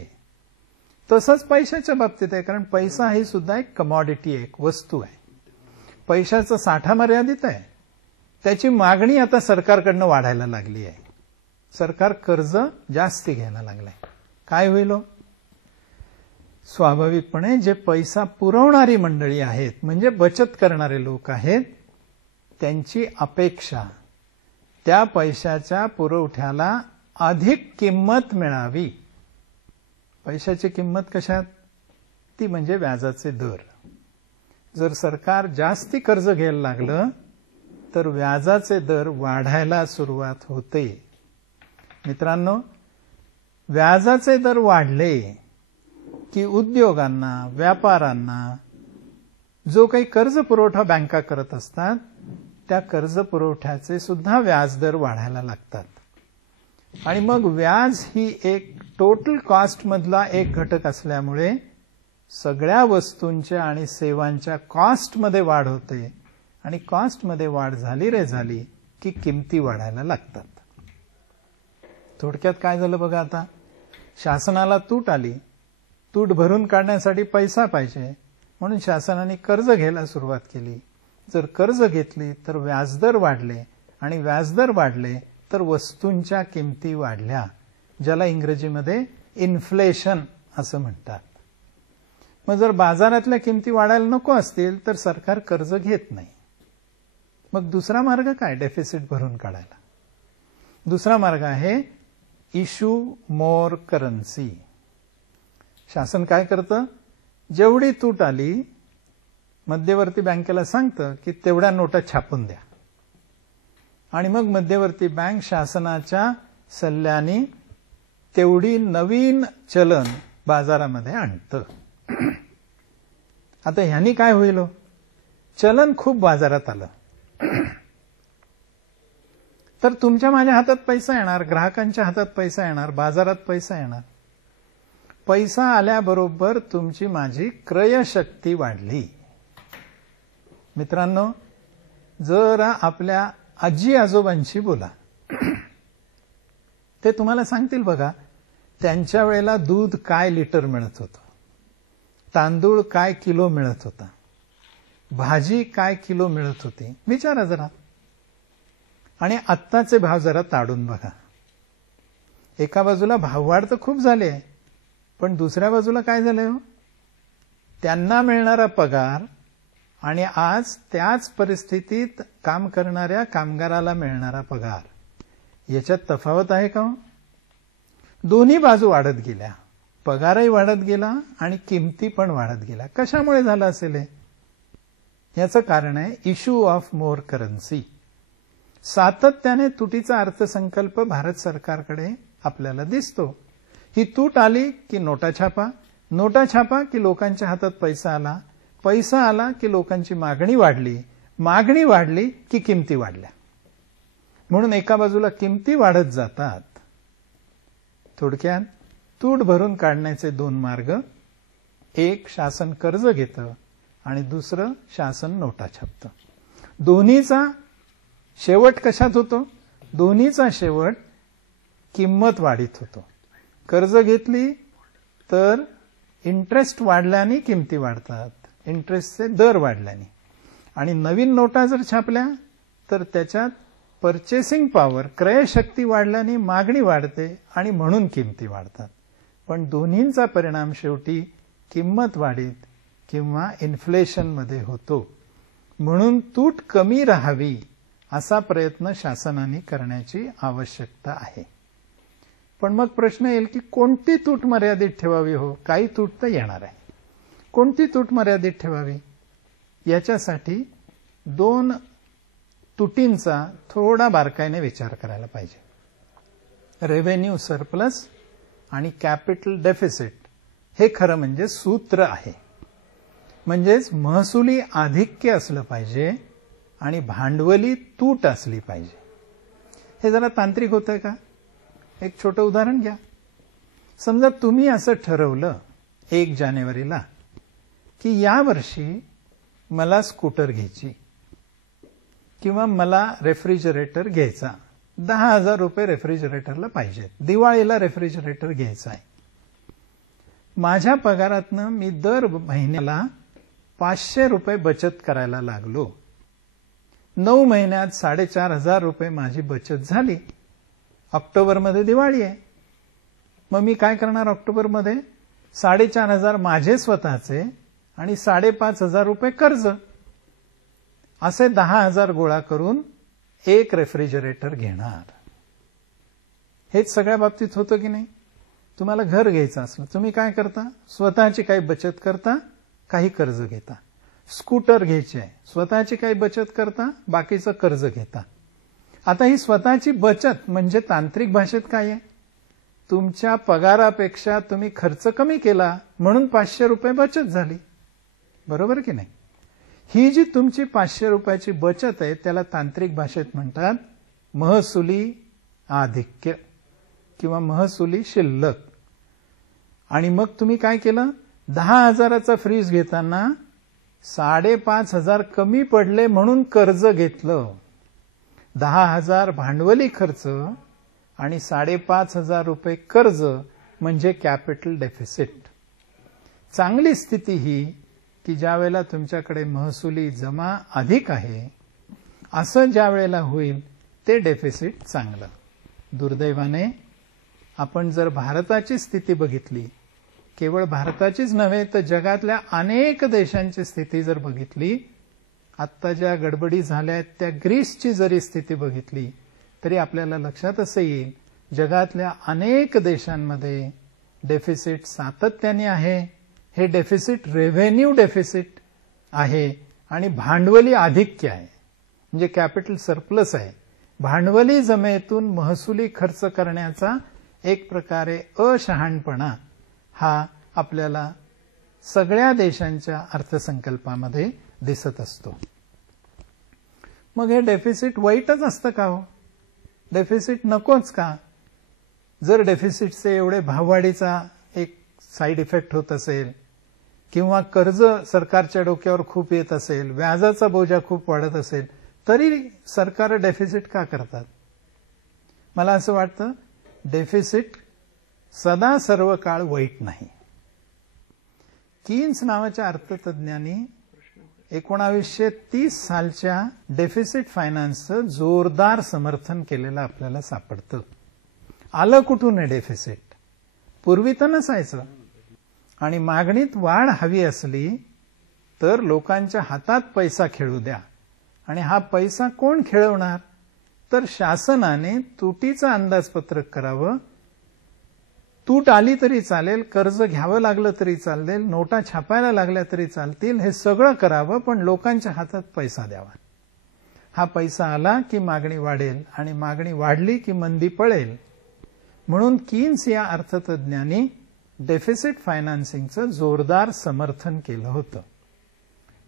तसंच पैशाच्या बाबतीत आहे, कारण पैसा ही सुद्धा एक कमॉडिटी आहे, एक वस्तू आहे. पैशाचा साठा मर्यादित आहे, त्याची मागणी आता सरकारकडनं वाढायला लागली आहे. सरकार कर्ज जास्ती घ्यायला लागलंय. काय होईल? स्वाभाविकपणे जे पैसा पुरवणारी मंडळी आहेत म्हणजे बचत करणारे लोक आहेत त्यांची अपेक्षा त्या पैशाच्या पुरवठ्याला अधिक किंमत मिळावी. पैशाची किंमत कशात? ती म्हणजे व्याजाचे दर. जर सरकार जास्ती कर्ज घ्यायला लागलं तर व्याजाचे दर वाढायला सुरुवात होते. मित्रांनो, व्याजाचे दर वाढले की उद्योगांना, व्यापाऱ्यांना जो काही कर्ज पुरवठा बँका करत असतात त्या कर्ज पुरवठ्याचे सुद्धा व्याजदर वाढायला लागतात. आणि मग व्याज ही एक टोटल कॉस्ट मधला एक घटक असल्यामुळे सगळ्या वस्तूंच्या आणि सेवांच्या कॉस्टमध्ये वाढ होते आणि कॉस्टमध्ये वाढ झाली रे झाली की किमती वाढायला लागतात. थोडक्यात काय झालं बघा, आता शासनाला तूट आली. तूट भरून काढण्यासाठी पैसा पाहिजे म्हणून शासनाने कर्ज घ्यायला सुरुवात केली. जर कर्ज घेतली तर व्याजदर वाढले आणि व्याजदर वाढले तर वस्तूंच्या किमती वाढल्या, ज्याला इंग्रजीमध्ये इन्फ्लेशन असं म्हणतात. मग जर बाजारातल्या किमती वाढायला नको असतील तर सरकार कर्ज घेत नाही. मग दुसरा मार्ग काय डेफिसिट भरून काढायला? दुसरा मार्ग आहे इश्यू मोर करन्सी. शासन काय करतं, जेवढी तूट आली मध्यवर्ती बँकेला सांगतं की तेवढ्या नोटा छापून द्या आणि मग मध्यवर्ती बँक शासनाच्या सल्ल्याने तेवढी नवीन चलन बाजारामध्ये आणतं. आता ह्यानी काय होईल? चलन खूप बाजारात आलं तर तुमच्या माझ्या हातात पैसा येणार, ग्राहकांच्या हातात पैसा येणार, बाजारात पैसा येणार. पैसा आल्याबरोबर तुमची माझी क्रयशक्ती वाढली. मित्रांनो, जरा आपल्या आजी आजोबांशी बोला, ते तुम्हाला सांगतील बघा त्यांच्या वेळेला दूध काय लिटर मिळत होतं, तांदूळ काय किलो मिळत होता, भाजी काय किलो मिळत होती. विचारा जरा. आणि आत्ताचे भाव जरा ताडून बघा. एका बाजूला भाववाढ तर खूप झाली आहे पण दुसऱ्या बाजूला काय झालंय? त्यांना मिळणारा पगार आणि आज त्याच परिस्थितीत काम करणाऱ्या कामगाराला मिळणारा पगार याच्यात तफावत आहे का? दोन्ही बाजू वाढत गेल्या, पगारही वाढत गेला आणि किमती पण वाढत गेल्या. कशामुळे झालं असेल? याचं कारण आहे इश्यू ऑफ मोर करन्सी. सातत्याने तुटीचा अर्थसंकल्प भारत सरकारकडे आपल्याला दिसतो. ही तूट आली की नोटा छापा, नोटा छापा की लोकांच्या हातात पैसा आला, पैसा आला की लोकांची मागणी वाढली, मागणी वाढली की किमती वाढल्या. म्हणून एका बाजूला किमती वाढत जातात. थोडक्यात तूट भरून काढण्याचे दोन मार्ग, एक शासन कर्ज घेतं आणि दुसरं शासन नोटा छापतं. दोन्हीचा शेवट कशात होतो? दोन्हीचा शेवट किंमत वाढीत होतो. कर्ज घेतली तर इंटरेस्ट वाढल्याने किमती वाढतात, इंटरेस्टचे दर वाढल्याने. आणि नवीन नोटा जर छापल्या तर त्याच्यात पर्चेसिंग पॉवर, क्रयशक्ती वाढल्याने मागणी वाढते आणि म्हणून किमती वाढतात. पण दोन्हींचा परिणाम शेवटी किंमत वाढीत किंवा इन्फ्लेशनमध्ये होतो. म्हणून तूट कमी राहावी असा प्रयत्न शासनाने करण्याची आवश्यकता आहे. पण मग प्रश्न येईल की कोणती तूट मर्यादित ठेवावी हो? काही तूट तर येणार आहे. कोणती तूट मर्यादित ठेवावी याच्यासाठी 2 तुटींचा थोडा बारकाईने विचार करायला पाहिजे. रेव्हेन्यू सरप्लस आणि कॅपिटल डेफिसिट हे खरं म्हणजे सूत्र आहे. म्हणजेच महसुली आधिक्य असलं पाहिजे आणि भांडवली तूट असली पाहिजे. हे जरा तांत्रिक होतंय का? एक छोटं उदाहरण घ्या. समजा तुम्ही असं ठरवलं 1 जानेवारीला की यावर्षी मला स्कूटर घ्यायची किंवा मला रेफ्रिजरेटर घ्यायचा. 10,000 रुपये रेफ्रिजरेटरला पाहिजेत. दिवाळीला रेफ्रिजरेटर घ्यायचा आहे. माझ्या पगारातनं मी दर महिन्याला 500 रुपये बचत करायला लागलो. 9 महिन्यात 4,500 रुपये माझी बचत झाली. ऑक्टोबरमध्ये दिवाळी आहे. मग मी काय करणार? ऑक्टोबरमध्ये 4,500 माझे स्वतःचे आणि 5,500 रुपये कर्ज, असे 10,000 गोळा करून 1 रेफ्रिजरेटर घेणार. हेच सगळ्या बाबतीत होतं की नाही? तुम्हाला घर घ्यायचं असलं तुम्ही काय करता? स्वतःची काही बचत करता, काही कर्ज घेता. स्कूटर घ्यायची आहे, स्वतःची काही बचत करता, बाकीचं कर्ज घेता. आता ही स्वतःची बचत म्हणजे तांत्रिक भाषेत काय आहे? तुमच्या पगारापेक्षा तुम्ही खर्च कमी केला म्हणून 500 रुपये बचत झाली. बरोबर की नाही? ही जी तुमची 500 रुपयाची बचत आहे त्याला तांत्रिक भाषेत म्हणतात महसुली आधिक्य किंवा महसुली शिल्लक. आणि मग तुम्ही काय केलं? 10,000चा फ्रीज घेताना 5,500 कमी पडले म्हणून कर्ज घेतलं. 10,000 भांडवली खर्च आणि 5,500 रुपये कर्ज म्हणजे कॅपिटल डेफिसिट. चांगली स्थिती ही की ज्या वेळेला तुमच्याकडे महसुली जमा अधिक आहे असं ज्या वेळेला होईल ते डेफिसिट चांगलं. दुर्दैवाने आपण जर भारताची स्थिती बघितली, केवळ भारताचीच नव्हे तर जगातल्या अनेक देशांची स्थिती जर बघितली, आत्ता ज्या गडबडी झाल्या त्या ग्रीसची जरी स्थिती बघितली तरी आपल्याला लक्षात असं येईल जगातल्या अनेक देशांमध्ये डेफिसिट सातत्याने आहे. हे डेफिसिट रेव्हेन्यू डेफिसिट आहे आणि भांडवली आधिक्य आहे, म्हणजे कॅपिटल सरप्लस आहे. भांडवली जमेतून महसुली खर्च करण्याचा एक प्रकारे अशहाणपणा हा आपल्याला सगळ्या देशांच्या अर्थसंकल्पामध्ये दिसत असतो. मग हे डेफिसिट वाईटच असतं का हो? डेफिसिट नकोच का? जर डेफिसिटचे एवढे भाववाढीचा एक साईड इफेक्ट होत असेल किंवा कर्ज सरकारच्या डोक्यावर खूप येत असेल, व्याजाचा बोजा खूप वाढत असेल, तरी सरकार डेफिसिट का करतात? मला असं वाटतं डेफिसिट सदा सर्व काळ वाईट नाही. कीन्स नावाच्या अर्थतज्ञांनी 1930 सालच्या डेफिसिट फायनान्सचं जोरदार समर्थन केलेलं आपल्याला सापडतं. आलं कुठून आहे डेफिसिट? पूर्वी तर नसायचं. आणि मागणीत वाढ हवी असली तर लोकांच्या हातात पैसा खेळू द्या. आणि हा पैसा कोण खेळवणार? तर शासनाने तुटीचं अंदाजपत्रक करावं. तूट आली तरी चालेल, कर्ज घ्यावं लागलं तरी चालेल, नोटा छापायला लागल्या तरी चालतील, हे सगळं करावं, पण लोकांच्या हातात पैसा द्यावा. हा पैसा आला की मागणी वाढेल आणि मागणी वाढली की मंदी पळेल. म्हणून कीन्स या अर्थतज्ञांनी डेफिसिट फायनान्सिंगचं जोरदार समर्थन केलं होतं.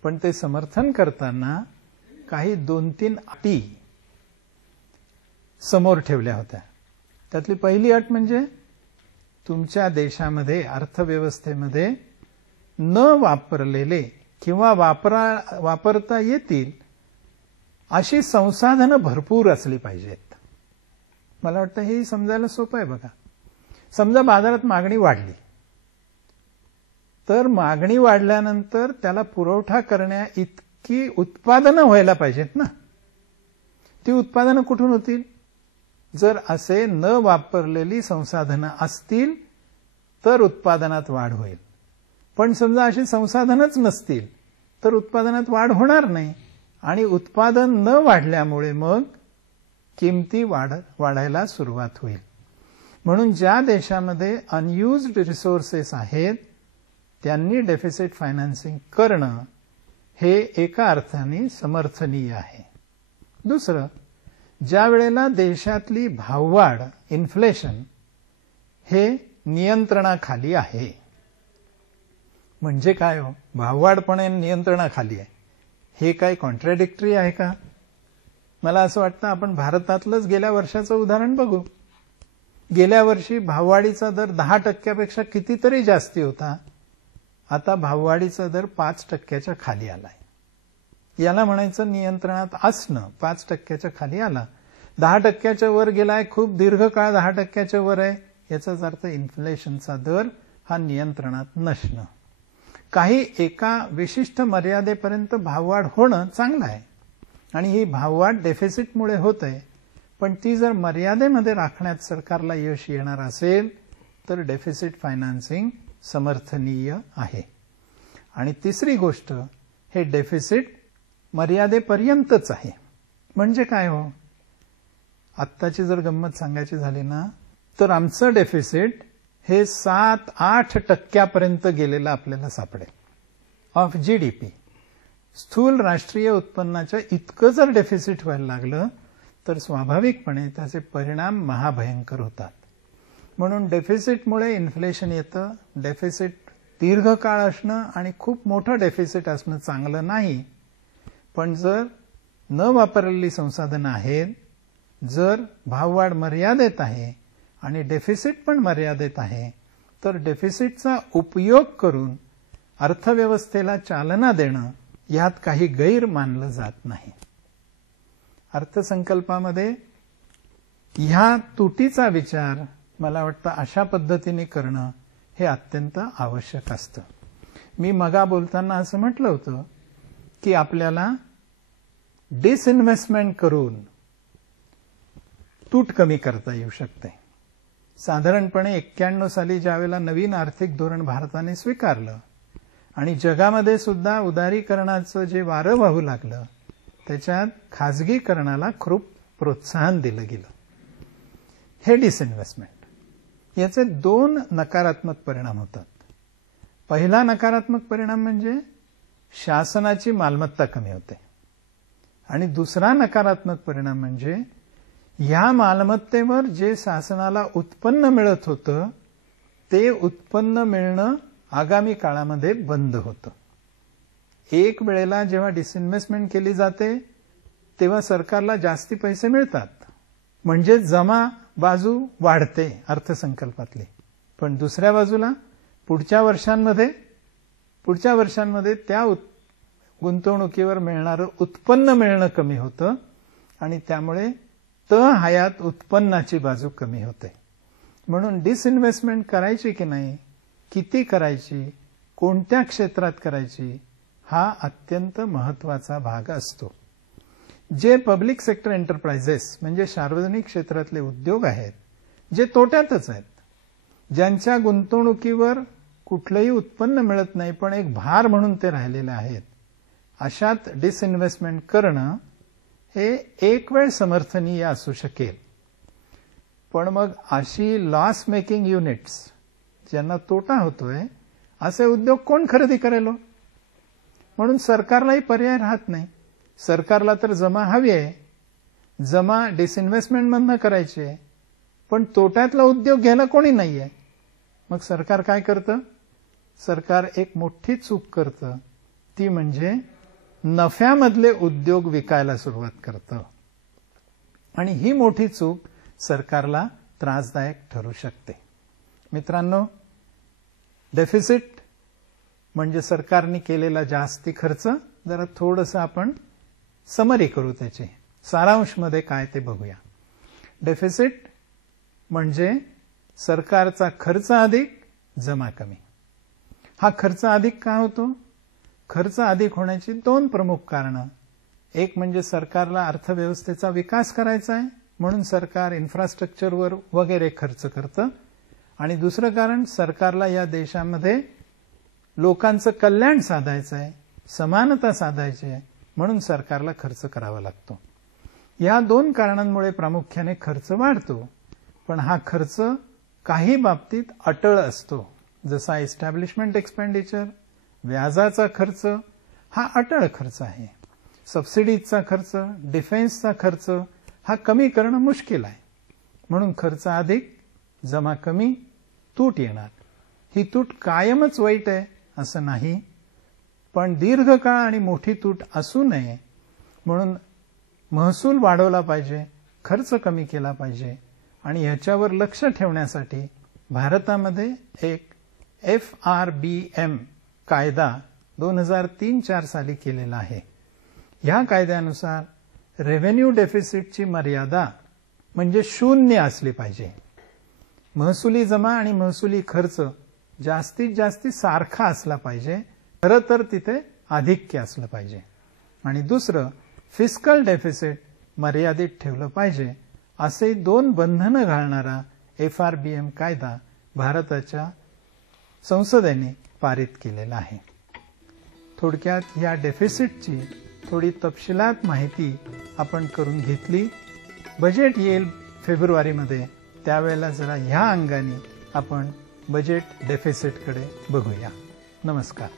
पण ते समर्थन करताना काही 2-3 अटी समोर ठेवल्या होत्या. त्यातली पहिली अट म्हणजे तुमच्या देशामध्ये अर्थव्यवस्थेमध्ये न वापरलेले किंवा वापरता येतील अशी संसाधनं भरपूर असली पाहिजेत. मला वाटतं हे समजायला सोपं आहे. बघा, समजा बाजारात मागणी वाढली तर मागणी वाढल्यानंतर त्याला पुरवठा करण्या इतकी उत्पादनं व्हायला पाहिजेत ना. ती उत्पादनं कुठून होतील? जर असे न वापरलेली संसाधनं असतील तर उत्पादनात वाढ होईल. पण समजा अशी संसाधनच नसतील तर उत्पादनात वाढ होणार नाही आणि उत्पादन न वाढल्यामुळे मग किमती वाढायला सुरुवात होईल. म्हणून ज्या देशामध्ये अनयुज्ड रिसोर्सेस आहेत त्यांनी डेफिसिट फायनान्सिंग करणं हे एका अर्थाने समर्थनीय आहे. दुसरं, ज्या वेळेला देशातली भाववाढ इन्फ्लेशन हे नियंत्रणाखाली आहे. म्हणजे काय हो, भाववाढ पण नियंत्रणाखाली आहे, हे काय कॉन्ट्राडिक्टरी आहे का? मला असं वाटतं आपण भारतातलंच गेल्या वर्षाचं उदाहरण बघू. गेल्या वर्षी भाववाढीचा दर 10% कितीतरी जास्ती होता. आता भाववाढीचा दर 5% खाली आलाय. याला म्हणायचं नियंत्रणात असणं. 5% खाली आला, 10% वर गेलाय, खूप दीर्घकाळ 10% वर आहे, याचाच अर्थ इन्फ्लेशनचा दर हा नियंत्रणात नसणं. काही एका विशिष्ट मर्यादेपर्यंत भाववाढ होणं चांगलं आहे आणि ही भाववाढ डेफिसिटमुळे होत आहे, पण ती जर मर्यादेमध्ये राखण्यात सरकारला यश येणार असेल तर डेफिसिट फायनान्सिंग समर्थनीय आहे. आणि तिसरी गोष्ट, हे डेफिसिट मर्यादेपर्यंतच आहे. म्हणजे काय हो, आत्ताची जर गंमत सांगायची झाली ना तर आमचं डेफिसिट हे 7-8% गेलेलं आपल्याला सापडेल ऑफ जीडीपी. स्थूल राष्ट्रीय उत्पन्नाच्या इतकं जर डेफिसिट व्हायला लागलं तर स्वाभाविकपणे त्याचे परिणाम महाभयंकर होतात. म्हणून डेफिसिटमुळे इन्फ्लेशन येतं. डेफिसिट दीर्घकाळ असणं आणि खूप मोठं डेफिसिट असणं चांगलं नाही. पण जर न वापरलेली संसाधनं आहेत, जर भाववाढ मर्यादेत आहे आणि डेफिसिट पण मर्यादेत आहे, तर डेफिसिटचा उपयोग करून अर्थव्यवस्थेला चालना देणं यात काही गैर मानलं जात नाही. अर्थसंकल्पामध्ये ह्या तुटीचा विचार मला वाटतं अशा पद्धतीने करणं हे अत्यंत आवश्यक असतं. मी मगा बोलताना असं म्हटलं होतं की आपल्याला डिसइन्व्हेस्टमेंट करून तूट कमी करता येऊ शकते. साधारणपणे 91 साली ज्यावेळेला नवीन आर्थिक धोरण भारताने स्वीकारलं आणि जगामध्ये सुद्धा उदारीकरणाचं जे वारं वाहू लागलं त्याच्यात खाजगीकरणाला खूप प्रोत्साहन दिलं गेलं. हे डिसइन्व्हेस्टमेंट, याचे 2 नकारात्मक परिणाम होतात. पहिला नकारात्मक परिणाम म्हणजे शासनाची मालमत्ता कमी होते आणि दुसरा नकारात्मक परिणाम म्हणजे ह्या मालमत्तेवर जे शासनाला उत्पन्न मिळत होतं ते उत्पन्न मिळणं आगामी काळामध्ये बंद होतं. एक वेळेला जेव्हा डिसइन्व्हेस्टमेंट केली जाते तेव्हा सरकारला जास्ती पैसे मिळतात, म्हणजे जमा बाजू वाढते अर्थसंकल्पातली. पण दुसऱ्या बाजूला पुढच्या वर्षांमध्ये त्या गुंतवणुकीवर मिळणारं उत्पन्न मिळणं कमी होतं आणि त्यामुळे हयात उत्पन्नाची बाजू कमी होते. म्हणून डिसइन्व्हेस्टमेंट करायची की नाही, किती करायची, कोणत्या क्षेत्रात करायची, हा अत्यंत महत्वाचा भाग असतो. जे पब्लिक सेक्टर एंटरप्राइजेस म्हणजे सार्वजनिक क्षेत्रातले उद्योग आहेत, जे तोट्यातच आहेत, ज्यांच्या गुंतवणुकीवर कुठलंही उत्पन्न मिळत नाही पण एक भार म्हणून ते राहिलेले आहेत, अशात डिसइन्व्हेस्टमेंट करणं हे एक वेळ समर्थनीय असू शकेल. पण मग अशी लॉस मेकिंग युनिट्स ज्यांना तोटा होतोय असे उद्योग कोण खरेदी करेल? म्हणून सरकारलाही पर्याय राहत नाही. सरकारला तर जमा हवी आहे, जमा डिसइन्व्हेस्टमेंटमधनं करायची आहे, पण तोट्यातला उद्योग घ्यायला कोणी नाहीये. मग सरकार काय करतं? सरकार एक मोठी चूक करतं, ती म्हणजे नफ्यामधले उद्योग विकायला सुरुवात करतं आणि ही मोठी चूक सरकारला त्रासदायक ठरू शकते. मित्रांनो, डेफिसिट म्हणजे सरकारने केलेला जास्ती खर्च. जरा थोडंसं आपण समरी करू, त्याचे सारांशमध्ये काय ते बघूया. डेफिसिट म्हणजे सरकारचा खर्च अधिक जमा कमी. हा खर्च अधिक का होतो? खर्च अधिक होण्याची 2 प्रमुख कारणं. एक म्हणजे सरकारला अर्थव्यवस्थेचा विकास करायचा आहे, म्हणून सरकार इन्फ्रास्ट्रक्चरवर वगैरे खर्च करतं. आणि दुसरं कारण, सरकारला या देशामध्ये लोकांचं कल्याण साधायचं आहे, समानता साधायची आहे, म्हणून सरकारला खर्च करावा लागतो. या दोन कारणांमुळे प्रामुख्याने खर्च वाढतो. पण हा खर्च काही बाबतीत अटळ असतो. जसा एस्टॅब्लिशमेंट एक्सपेंडिचर, व्याजाचा खर्च हा अटळ खर्च आहे. सबसिडीजचा खर्च, डिफेन्सचा खर्च हा कमी करणं मुश्किल आहे. म्हणून खर्च अधिक, जमा कमी, तूट येणार. ही तूट कायमच वाईट आहे असं नाही, पण दीर्घकाळ आणि मोठी तूट असू नये म्हणून महसूल वाढवला पाहिजे, खर्च कमी केला पाहिजे. आणि ह्याच्यावर लक्ष ठेवण्यासाठी भारतामध्ये एक FRBM कायदा 2003-04 साली केलेला आहे. ह्या कायद्यानुसार रेव्हेन्यू डेफिसिटची मर्यादा म्हणजे 0 असली पाहिजे. महसुली जमा आणि महसुली खर्च जास्तीत जास्त सारखा असला पाहिजे. खरं तर तिथे आधिक्य असलं पाहिजे. आणि दुसरं, फिस्कल डेफिसिट मर्यादित ठेवलं पाहिजे. असे दोन बंधनं घालणारा FRBM कायदा भारताच्या संसदेने पारित केलेला आहे. थोडक्यात या डेफिसिटची थोडी तपशिलात माहिती आपण करून घेतली. बजेट येईल फेब्रुवारीमध्ये, त्यावेळेला जरा ह्या अंगाने आपण बजेट डेफिसिटकडे बघूया. नमस्कार.